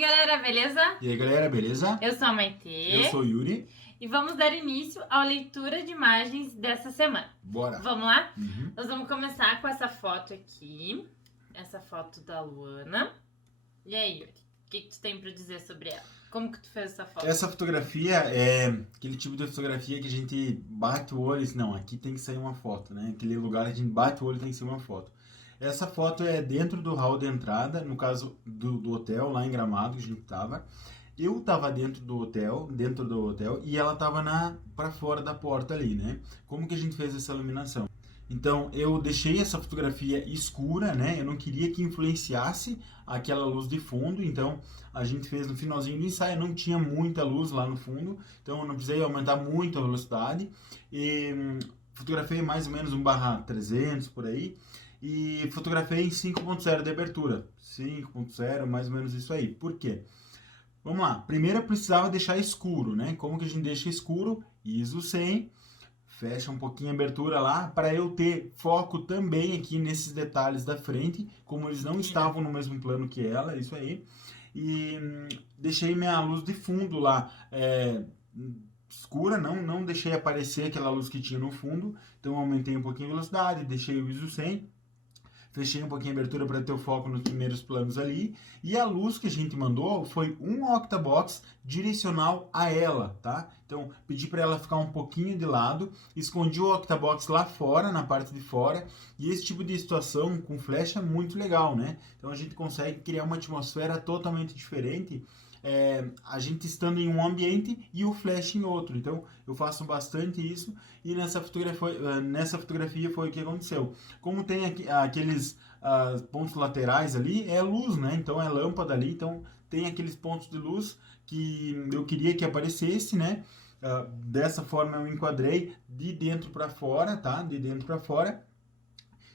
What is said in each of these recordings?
galera, beleza? E aí galera, beleza? Eu sou a Maitê. Eu sou o Yuri. E vamos dar início à leitura de imagens dessa semana. Bora! Vamos lá? Uhum. Nós vamos começar com essa foto aqui. Essa foto da Luana. E aí, Yuri, o que tu tem pra dizer sobre ela? Como que tu fez essa foto? Essa fotografia é aquele tipo de fotografia que a gente bate o olho e diz, não, aqui tem que sair uma foto, né? Aquele lugar que a gente bate o olho e tem que sair uma foto. Essa foto é dentro do hall de entrada, no caso do hotel, lá em Gramado, que a gente tava. Eu tava dentro do hotel, e ela tava para fora da porta ali, né? Como que a gente fez essa iluminação? Então, eu deixei essa fotografia escura, né? Eu não queria que influenciasse aquela luz de fundo, então a gente fez no finalzinho do ensaio, não tinha muita luz lá no fundo, então eu não precisei aumentar muito a velocidade. E fotografei mais ou menos 1/300 por aí, e fotografei em 5.0 de abertura. 5.0, mais ou menos isso aí. Por quê? Vamos lá. Primeiro eu precisava deixar escuro, né? Como que a gente deixa escuro? ISO 100. Fecha um pouquinho a abertura lá, para eu ter foco também aqui nesses detalhes da frente, como eles não estavam no mesmo plano que ela, isso aí. E deixei minha luz de fundo lá escura, não deixei aparecer aquela luz que tinha no fundo, então aumentei um pouquinho a velocidade, deixei o ISO 100. Fechei um pouquinho a abertura para ter o foco nos primeiros planos ali. E a luz que a gente mandou foi um octabox direcional a ela, tá? Então, pedi para ela ficar um pouquinho de lado, escondi o octabox lá fora, na parte de fora. E esse tipo de situação com flash é muito legal, né? Então, a gente consegue criar uma atmosfera totalmente diferente, a gente estando em um ambiente e o flash em outro. Então eu faço bastante isso, e nessa fotografia foi o que aconteceu. Como tem aqueles pontos laterais ali, é luz, né? Então é lâmpada ali, então tem aqueles pontos de luz que eu queria que aparecesse, né? Dessa forma eu enquadrei de dentro para fora, tá? De dentro para fora.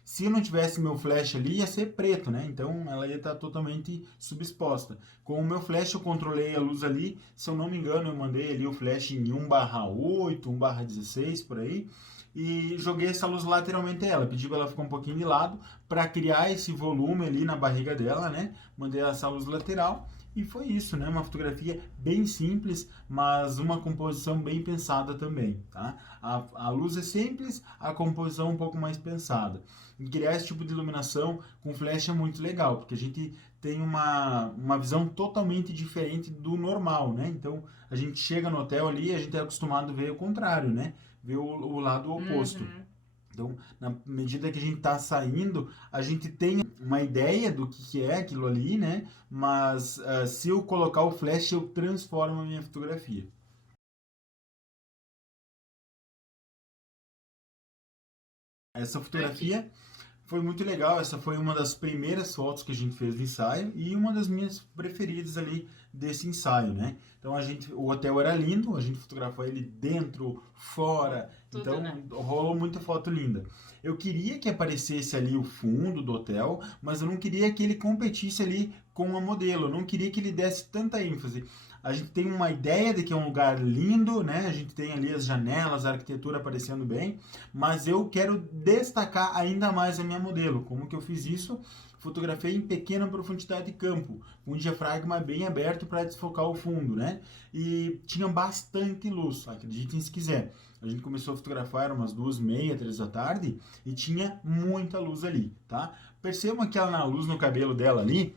Se eu não tivesse meu flash ali, ia ser preto, né? Então ela ia estar totalmente subexposta. Com o meu flash eu controlei a luz ali. Se eu não me engano, eu mandei ali o flash em 1/8, 1/16, por aí. E joguei essa luz lateralmente a ela. Pedi para ela ficar um pouquinho de lado para criar esse volume ali na barriga dela, né? Mandei essa luz lateral. E foi isso, né? Uma fotografia bem simples, mas uma composição bem pensada também, tá? A luz é simples, a composição um pouco mais pensada. E criar esse tipo de iluminação com flash é muito legal, porque a gente tem uma visão totalmente diferente do normal, né? Então, a gente chega no hotel ali e a gente é acostumado a ver o contrário, né? Ver o lado oposto. Uhum. Então, na medida que a gente está saindo, a gente tem uma ideia do que é aquilo ali, né? Mas se eu colocar o flash, eu transformo a minha fotografia. Essa fotografia foi muito legal. Essa foi uma das primeiras fotos que a gente fez do ensaio e uma das minhas preferidas ali desse ensaio, né? Então o hotel era lindo, a gente fotografou ele dentro, fora, Tudo, então né? rolou muita foto linda. Eu queria que aparecesse ali o fundo do hotel, mas eu não queria que ele competisse ali com a modelo, eu não queria que ele desse tanta ênfase. A gente tem uma ideia de que é um lugar lindo, né? A gente tem ali as janelas, a arquitetura aparecendo bem, mas eu quero destacar ainda mais a minha modelo. Como que eu fiz isso? Fotografei em pequena profundidade de campo, com um diafragma bem aberto para desfocar o fundo, né? E tinha bastante luz, acreditem se quiser. A gente começou a fotografar, eram umas 2h30, 3 da tarde, e tinha muita luz ali, tá? Percebam que ela, a luz no cabelo dela ali,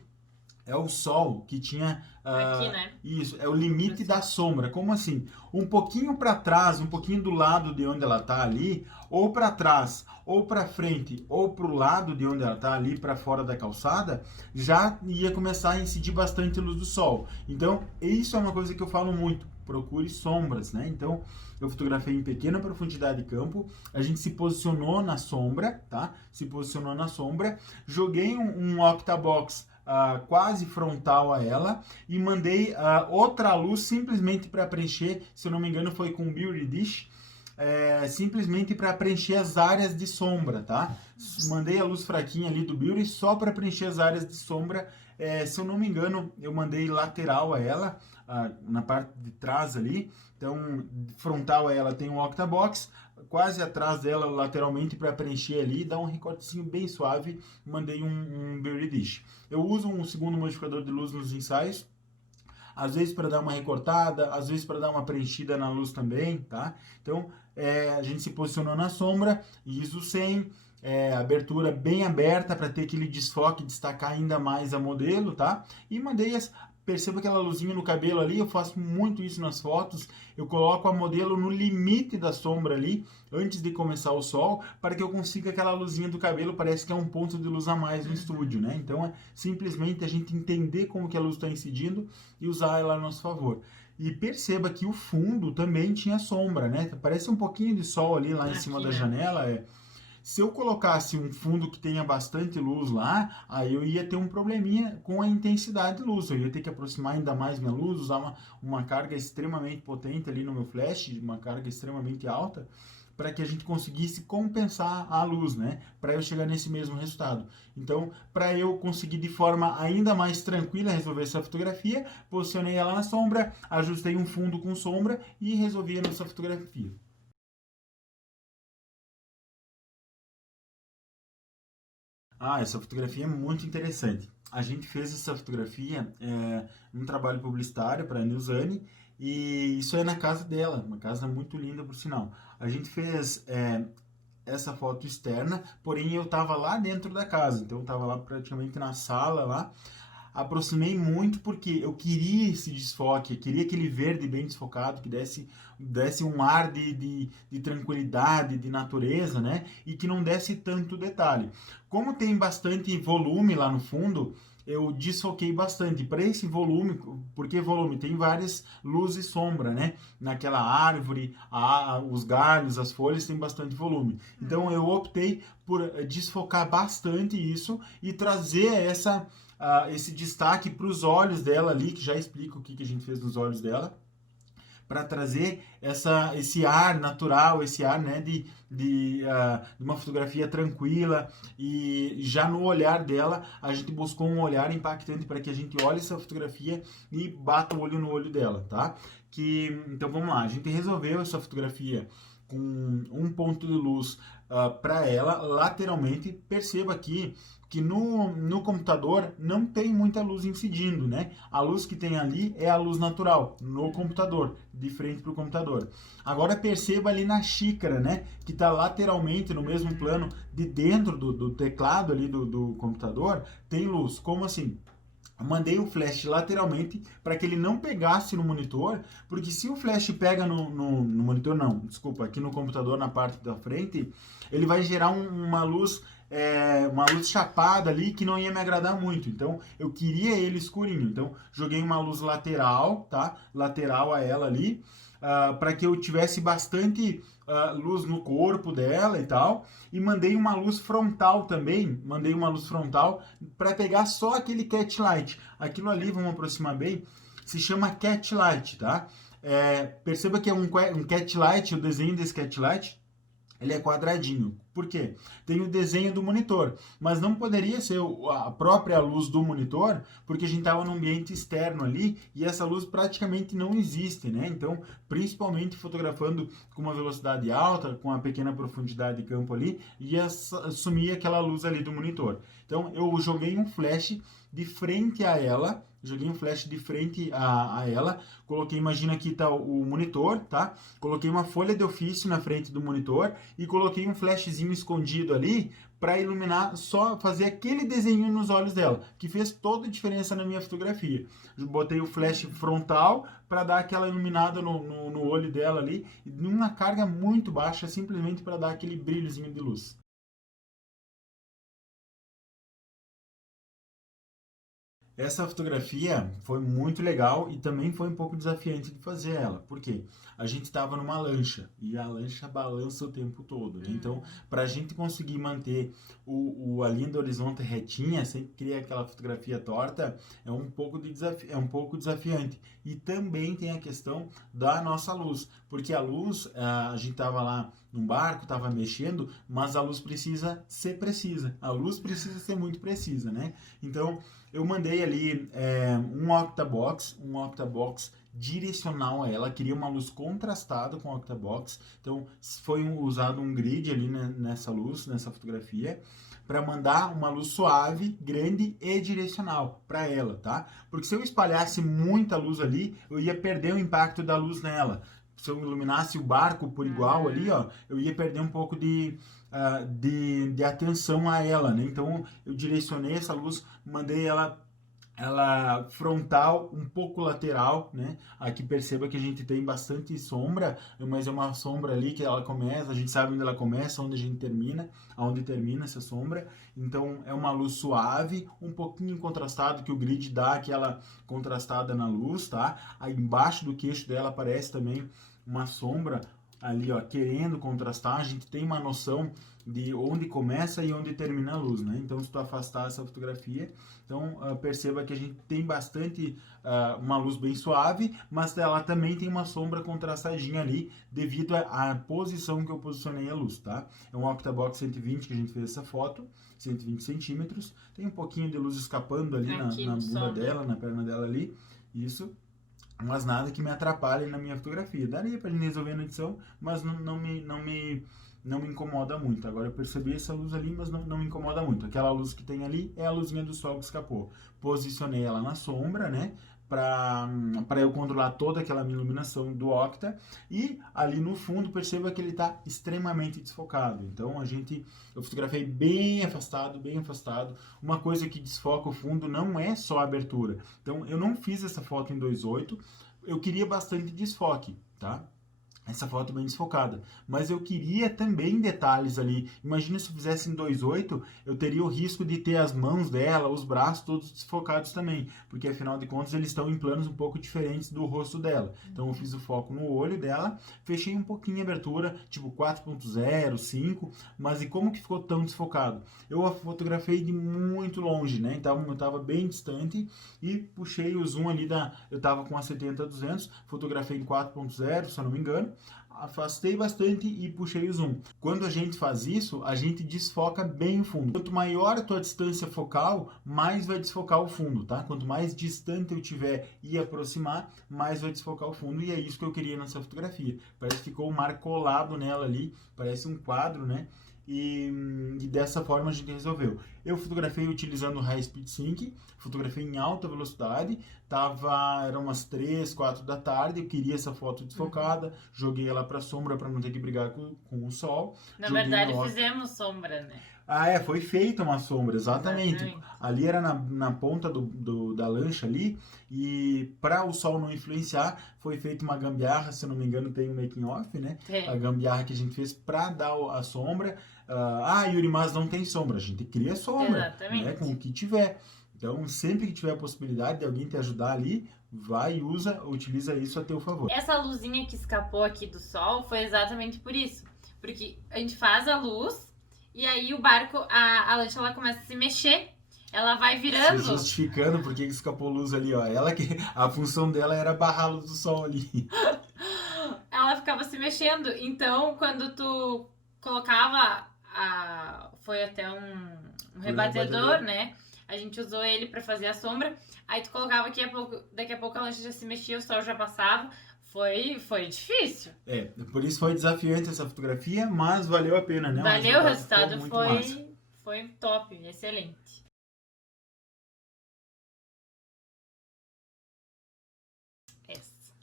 é o sol que tinha... Aqui, né? Isso, é o limite da sombra. Como assim? Um pouquinho para trás, um pouquinho do lado de onde ela tá ali, ou para trás, ou para frente, ou para o lado de onde ela tá ali, para fora da calçada, já ia começar a incidir bastante luz do sol. Então, isso é uma coisa que eu falo muito. Procure sombras, né? Então, eu fotografei em pequena profundidade de campo, a gente se posicionou na sombra, tá? Se posicionou na sombra, joguei um octabox quase frontal a ela e mandei outra luz simplesmente para preencher, se eu não me engano foi com Beauty Dish, simplesmente para preencher as áreas de sombra, tá? Mandei a luz fraquinha ali do Beauty só para preencher as áreas de sombra. Se eu não me engano, eu mandei lateral a ela, na parte de trás ali. Então, frontal a ela tem um octabox, quase atrás dela, lateralmente, para preencher ali, dar um recortezinho bem suave, mandei um Beauty Dish. Eu uso um segundo modificador de luz nos ensaios, às vezes para dar uma recortada, às vezes para dar uma preenchida na luz também, tá? Então, a gente se posicionou na sombra, ISO 100, abertura bem aberta para ter aquele desfoque, destacar ainda mais a modelo, tá? E mandei perceba aquela luzinha no cabelo ali, eu faço muito isso nas fotos, eu coloco a modelo no limite da sombra ali, antes de começar o sol, para que eu consiga aquela luzinha do cabelo, parece que é um ponto de luz a mais no estúdio, né? Então é simplesmente a gente entender como que a luz está incidindo e usar ela a nosso favor. E perceba que o fundo também tinha sombra, né? Parece um pouquinho de sol ali lá em cima da janela, Se eu colocasse um fundo que tenha bastante luz lá, aí eu ia ter um probleminha com a intensidade de luz. Eu ia ter que aproximar ainda mais minha luz, usar uma carga extremamente potente ali no meu flash, uma carga extremamente alta, para que a gente conseguisse compensar a luz, né? Para eu chegar nesse mesmo resultado. Então, para eu conseguir de forma ainda mais tranquila resolver essa fotografia, posicionei ela na sombra, ajustei um fundo com sombra e resolvi a nossa fotografia. Essa fotografia é muito interessante. A gente fez essa fotografia num trabalho publicitário para a Nilzane e isso é na casa dela, uma casa muito linda por sinal. A gente fez essa foto externa, porém eu estava lá dentro da casa, então eu estava lá praticamente na sala lá. Aproximei muito porque eu queria esse desfoque, eu queria aquele verde bem desfocado, que desse um ar de tranquilidade, de natureza, né? E que não desse tanto detalhe. Como tem bastante volume lá no fundo, eu desfoquei bastante. Para esse volume, porque volume? Tem várias luzes e sombra, né? Naquela árvore, os galhos, as folhas tem bastante volume. Então eu optei por desfocar bastante isso e trazer esse destaque para os olhos dela ali, que já explica o que a gente fez nos olhos dela, para trazer esse ar natural, esse ar, né, de uma fotografia tranquila. E já no olhar dela, a gente buscou um olhar impactante para que a gente olhe essa fotografia e bata o olho no olho dela, tá? Então vamos lá, a gente resolveu essa fotografia com um ponto de luz para ela lateralmente. Perceba aqui que no computador não tem muita luz incidindo, né? A luz que tem ali é a luz natural no computador, de frente para o computador. Agora perceba ali na xícara, né? Que está lateralmente no mesmo plano de dentro do teclado ali do computador, tem luz. Como assim? Eu mandei o flash lateralmente para que ele não pegasse no monitor, porque se o flash pega no monitor, não, desculpa, aqui no computador na parte da frente, ele vai gerar uma luz chapada ali que não ia me agradar muito. Então eu queria ele escurinho. Então joguei uma luz lateral, tá? Lateral a ela ali, para que eu tivesse bastante luz no corpo dela e tal, e mandei uma luz frontal também, para pegar só aquele cat light. Aquilo ali, vamos aproximar bem, se chama cat light, tá? Perceba que é um cat light, o desenho desse cat light, ele é quadradinho. Por quê? Tem o desenho do monitor, mas não poderia ser a própria luz do monitor, porque a gente estava num ambiente externo ali e essa luz praticamente não existe, né? Então, principalmente fotografando com uma velocidade alta, com uma pequena profundidade de campo ali, ia sumir aquela luz ali do monitor. Então, eu joguei um flash de frente a ela, coloquei, imagina aqui tá o monitor, tá? Coloquei uma folha de ofício na frente do monitor e coloquei um flashzinho escondido ali para iluminar, só fazer aquele desenho nos olhos dela, que fez toda a diferença na minha fotografia. Botei o flash frontal para dar aquela iluminada no olho dela ali, numa carga muito baixa, simplesmente para dar aquele brilhozinho de luz. Essa fotografia foi muito legal e também foi um pouco desafiante de fazer ela. Por quê? A gente estava numa lancha e a lancha balança o tempo todo, né? Então, para a gente conseguir manter a linha do horizonte retinha, sem criar aquela fotografia torta, é um pouco desafiante. E também tem a questão da nossa luz, porque a luz, a gente estava lá num barco, estava mexendo, mas a luz precisa ser precisa. A luz precisa ser muito precisa, né? Então, eu mandei ali um octabox direcional a ela, queria uma luz contrastada com o octabox, então foi usado um grid ali, né, nessa luz, nessa fotografia, para mandar uma luz suave, grande e direcional para ela, tá? Porque se eu espalhasse muita luz ali, eu ia perder o impacto da luz nela. Se eu iluminasse o barco por igual ali, ó, eu ia perder um pouco de atenção a ela, né? Então eu direcionei essa luz, mandei ela frontal, um pouco lateral, né? Aqui perceba que a gente tem bastante sombra, mas é uma sombra ali que ela começa, a gente sabe onde ela começa, onde a gente termina, aonde termina essa sombra. Então é uma luz suave, um pouquinho contrastado, que o grid dá aquela contrastada na luz, tá? Aí embaixo do queixo dela aparece também uma sombra ali, ó, querendo contrastar. A gente tem uma noção de onde começa e onde termina a luz, né? Então, se tu afastar essa fotografia, então perceba que a gente tem bastante uma luz bem suave, mas ela também tem uma sombra contrastadinha ali, devido à posição que eu posicionei a luz, tá? É um Octabox 120 que a gente fez essa foto, 120 centímetros, tem um pouquinho de luz escapando ali na bunda dela, na perna dela ali, isso, mas nada que me atrapalhe na minha fotografia. Daria pra gente resolver na edição, mas não me incomoda muito. Agora eu percebi essa luz ali, mas não me incomoda muito. Aquela luz que tem ali é a luzinha do sol que escapou. Posicionei ela na sombra, né? Para eu controlar toda aquela minha iluminação do Octa. E ali no fundo, perceba que ele está extremamente desfocado. Então eu fotografei bem afastado, bem afastado. Uma coisa que desfoca o fundo não é só a abertura. Então eu não fiz essa foto em 2.8. Eu queria bastante desfoque, tá? Essa foto bem desfocada. Mas eu queria também detalhes ali. Imagina se eu fizesse em 2.8, eu teria o risco de ter as mãos dela, os braços todos desfocados também. Porque afinal de contas eles estão em planos um pouco diferentes do rosto dela. Então eu fiz o foco no olho dela, fechei um pouquinho a abertura, tipo 4.0, 5. Mas e como que ficou tão desfocado? Eu a fotografei de muito longe, né? Então eu estava bem distante e puxei o zoom ali eu estava com a 70-200, fotografei em 4.0, se eu não me engano. Afastei bastante e puxei o zoom. Quando a gente faz isso, a gente desfoca bem o fundo. Quanto maior a tua distância focal, mais vai desfocar o fundo, tá? Quanto mais distante eu tiver e aproximar, mais vai desfocar o fundo. E é isso que eu queria nessa fotografia. Parece que ficou um mar colado nela ali, parece um quadro, né? E dessa forma a gente resolveu. Eu fotografei utilizando o High Speed Sync, fotografei em alta velocidade, eram umas 3, 4 da tarde, eu queria essa foto desfocada, joguei ela para sombra para não ter que brigar com o sol. Na verdade fizemos sombra, né? Foi feita uma sombra, exatamente. Ali era na ponta da lancha ali, e para o sol não influenciar, foi feita uma gambiarra, se eu não me engano tem um making off, né? A gambiarra que a gente fez para dar a sombra. Yuri, mas não tem sombra, a gente cria sombra, né, com o que tiver. Então, sempre que tiver a possibilidade de alguém te ajudar ali, vai e utiliza isso a teu favor. Essa luzinha que escapou aqui do sol foi exatamente por isso. Porque a gente faz a luz e aí o barco, a lancha, ela começa a se mexer. Ela vai virando. Se justificando porque escapou luz ali, ó. A função dela era barrar a luz do sol ali. Ela ficava se mexendo. Então, quando tu colocava foi até um rebatedor, né? A gente usou ele pra fazer a sombra. Aí tu colocava daqui a pouco a lancha já se mexia, o sol já passava. Foi difícil. Por isso foi desafiante essa fotografia, mas valeu a pena, né? Valeu, o resultado foi top, excelente.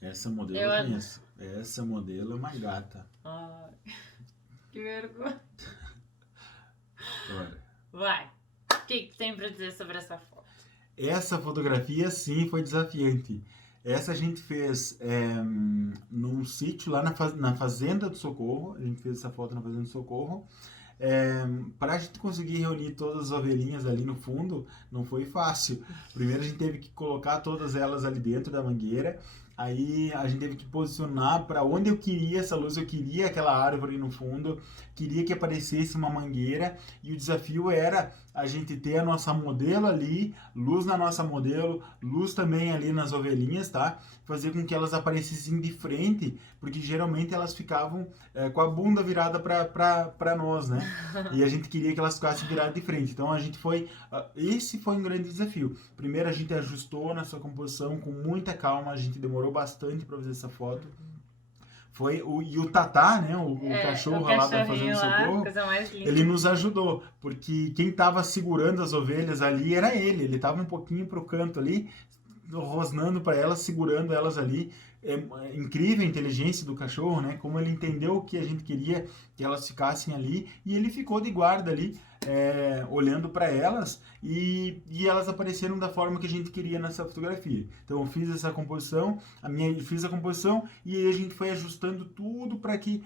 Essa modelo eu conheço. Essa modelo é uma gata. Ai, que vergonha. Bora. Vai. O que tem pra dizer sobre essa foto? Essa fotografia, sim, foi desafiante. Essa a gente fez num sítio lá na Fazenda do Socorro. A gente fez essa foto na Fazenda do Socorro. Para a gente conseguir reunir todas as ovelhinhas ali no fundo, não foi fácil. Primeiro a gente teve que colocar todas elas ali dentro da mangueira. Aí a gente teve que posicionar para onde eu queria essa luz. Eu queria aquela árvore no fundo, queria que aparecesse uma mangueira, e o desafio era a gente ter a nossa modelo ali, luz na nossa modelo, luz também ali nas ovelhinhas, tá? Fazer com que elas aparecessem de frente, porque geralmente elas ficavam com a bunda virada para nós, né? E a gente queria que elas ficassem viradas de frente. Então esse foi um grande desafio. Primeiro a gente ajustou na sua composição com muita calma, a gente demorou bastante para fazer essa foto. E o Tatá, né, o cachorro lá tá fazendo socorro, coisa mais linda. ele nos ajudou, porque quem tava segurando as ovelhas ali era ele tava um pouquinho pro canto ali, rosnando para elas, segurando elas ali. É incrível a inteligência do cachorro, né? Como ele entendeu o que a gente queria que elas ficassem ali e ele ficou de guarda ali, olhando para elas e elas apareceram da forma que a gente queria nessa fotografia. Então eu fiz essa composição, fiz a composição e aí a gente foi ajustando tudo para que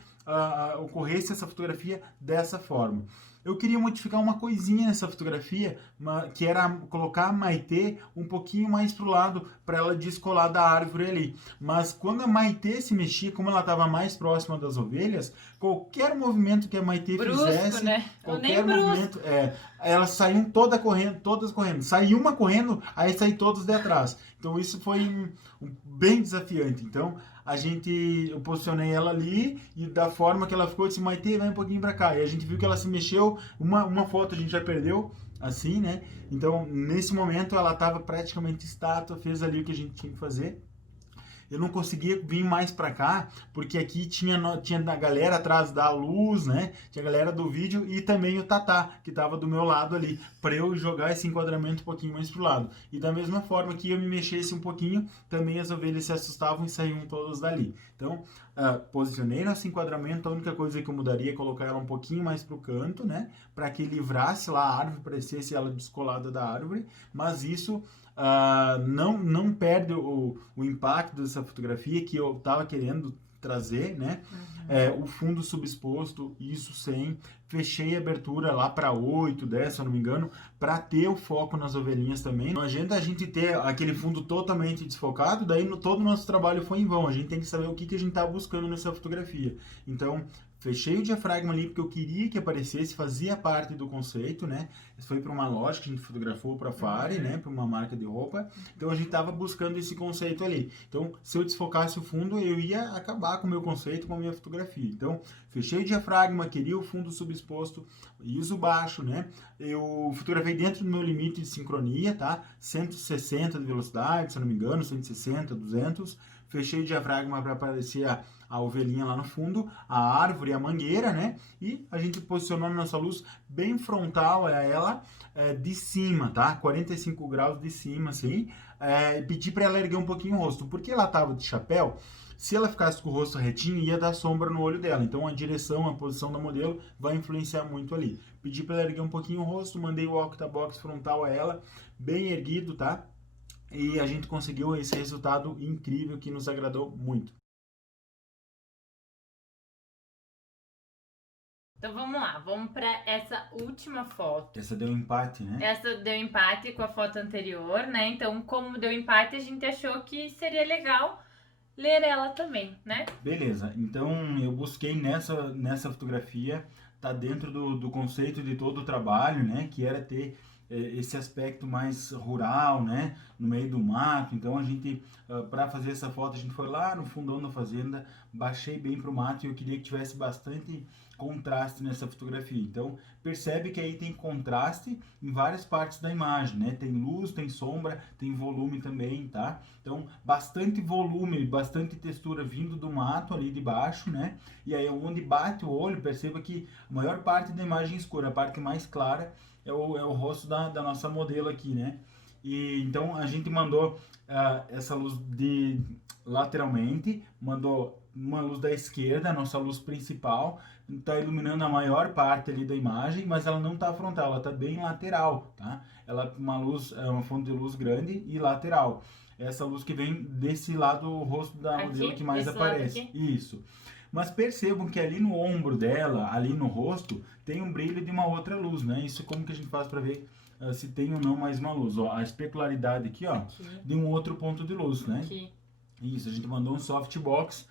ocorresse essa fotografia dessa forma. Eu queria modificar uma coisinha nessa fotografia, que era colocar a Maitê um pouquinho mais pro lado, para ela descolar da árvore ali. Mas quando a Maitê se mexia, como ela estava mais próxima das ovelhas, qualquer movimento que a Maitê fizesse, né? qualquer movimento, elas saíam todas correndo. Saiu uma correndo, aí saí todos de atrás. Então isso foi bem desafiante. Então eu posicionei ela ali e da forma que ela ficou, eu disse, Maitê, vai um pouquinho pra cá. E a gente viu que ela se mexeu, uma foto a gente já perdeu, assim, né? Então, nesse momento, ela estava praticamente estátua, fez ali o que a gente tinha que fazer. Eu não conseguia vir mais pra cá, porque aqui tinha a galera atrás da luz, né? Tinha a galera do vídeo e também o Tatá, que tava do meu lado ali, para eu jogar esse enquadramento um pouquinho mais pro lado. E da mesma forma que eu me mexesse um pouquinho, também as ovelhas se assustavam e saíam todas dali. Então, posicionei nesse enquadramento, a única coisa que eu mudaria é colocar ela um pouquinho mais pro canto, né? Para que livrasse lá a árvore, parecesse ela descolada da árvore, mas isso não perde o impacto dessa fotografia que eu estava querendo trazer, né? O fundo subexposto, isso sem. Fechei a abertura lá para 8, 10, se eu não me engano, para ter o foco nas ovelhinhas também. Não adianta a gente ter aquele fundo totalmente desfocado, daí todo o nosso trabalho foi em vão. A gente tem que saber o que a gente está buscando nessa fotografia. Então, fechei o diafragma ali porque eu queria que aparecesse, fazia parte do conceito, né? Isso foi para uma loja que a gente fotografou para a Fari, né? Para uma marca de roupa. Então a gente estava buscando esse conceito ali. Então, se eu desfocasse o fundo, eu ia acabar com o meu conceito, com a minha fotografia. Então, fechei o diafragma, queria o fundo subexposto, ISO baixo, né? Eu fotografei dentro do meu limite de sincronia, tá? 160 de velocidade, se eu não me engano, 160, 200. Fechei o diafragma para aparecer a ovelhinha lá no fundo, a árvore, a mangueira, né? E a gente posicionou a nossa luz bem frontal a ela, de cima, tá? 45 graus de cima, assim. Pedi para ela erguer um pouquinho o rosto. Porque ela tava de chapéu, se ela ficasse com o rosto retinho, ia dar sombra no olho dela. Então a direção, a posição da modelo vai influenciar muito ali. Pedi para ela erguer um pouquinho o rosto, mandei o octabox frontal a ela, bem erguido, tá? E a gente conseguiu esse resultado incrível que nos agradou muito. Então vamos lá, vamos para essa última foto. Essa deu empate, né? Essa deu empate com a foto anterior, né? Então, como deu empate, a gente achou que seria legal ler ela também, né? Beleza, então eu busquei nessa fotografia, tá dentro do conceito de todo o trabalho, né? Que era ter esse aspecto mais rural, né? No meio do mato. Então a gente, para fazer essa foto, a gente foi lá no fundão da fazenda, baixei bem pro mato e eu queria que tivesse bastante contraste nessa fotografia. Então percebe que aí tem contraste em várias partes da imagem, né? Tem luz, tem sombra, tem volume também, tá? Então bastante volume, bastante textura vindo do mato ali de baixo, né? E aí onde bate o olho, perceba que a maior parte da imagem escura, a parte mais clara é o rosto da nossa modelo aqui, né? E então a gente mandou essa luz lateralmente, mandou uma luz da esquerda, a nossa luz principal, está iluminando a maior parte ali da imagem, mas ela não está frontal, ela está bem lateral, tá? Ela é uma fonte de luz grande e lateral. Essa luz que vem desse lado, o rosto da modelo que mais aparece. Isso. Mas percebam que ali no ombro dela, ali no rosto, tem um brilho de uma outra luz, né? Isso como que a gente faz para ver se tem ou não mais uma luz. Ó, a especularidade aqui, ó, de um outro ponto de luz, né? Aqui. Isso, a gente mandou um softbox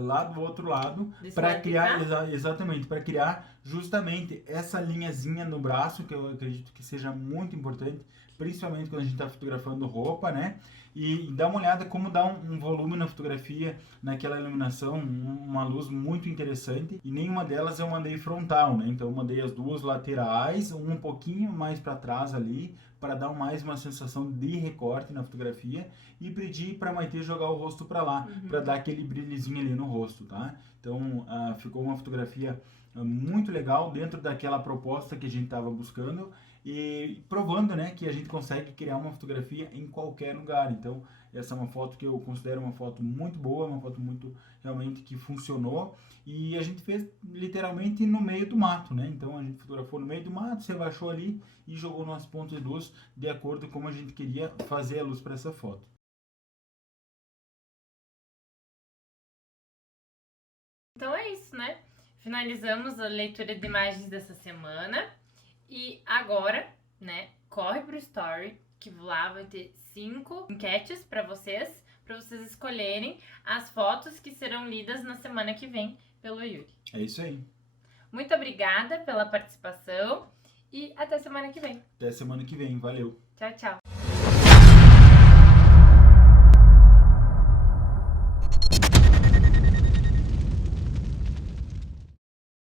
lá do outro lado para criar, exatamente, para criar justamente essa linhazinha no braço, que eu acredito que seja muito importante principalmente quando a gente está fotografando roupa, né? E dá uma olhada como dá um volume na fotografia, naquela iluminação, uma luz muito interessante. E nenhuma delas eu mandei frontal, né? Então eu mandei as duas laterais, um pouquinho mais para trás ali, para dar mais uma sensação de recorte na fotografia. E pedi para a Maitê jogar o rosto para lá, para dar aquele brilhozinho ali no rosto, tá? Então ficou uma fotografia muito legal dentro daquela proposta que a gente estava buscando e provando, né, que a gente consegue criar uma fotografia em qualquer lugar. Então essa é uma foto que eu considero uma foto muito boa, uma foto muito realmente que funcionou, e a gente fez literalmente no meio do mato, né? Então a gente fotografou no meio do mato, você baixou ali e jogou nosso ponto de luz de acordo com como a gente queria fazer a luz para essa foto. Então é isso, né? Finalizamos a leitura de imagens dessa semana. E agora, né, corre pro Story, que lá vai ter 5 enquetes para vocês escolherem as fotos que serão lidas na semana que vem pelo Yuri. É isso aí. Muito obrigada pela participação e até semana que vem. Até semana que vem. Valeu. Tchau, tchau.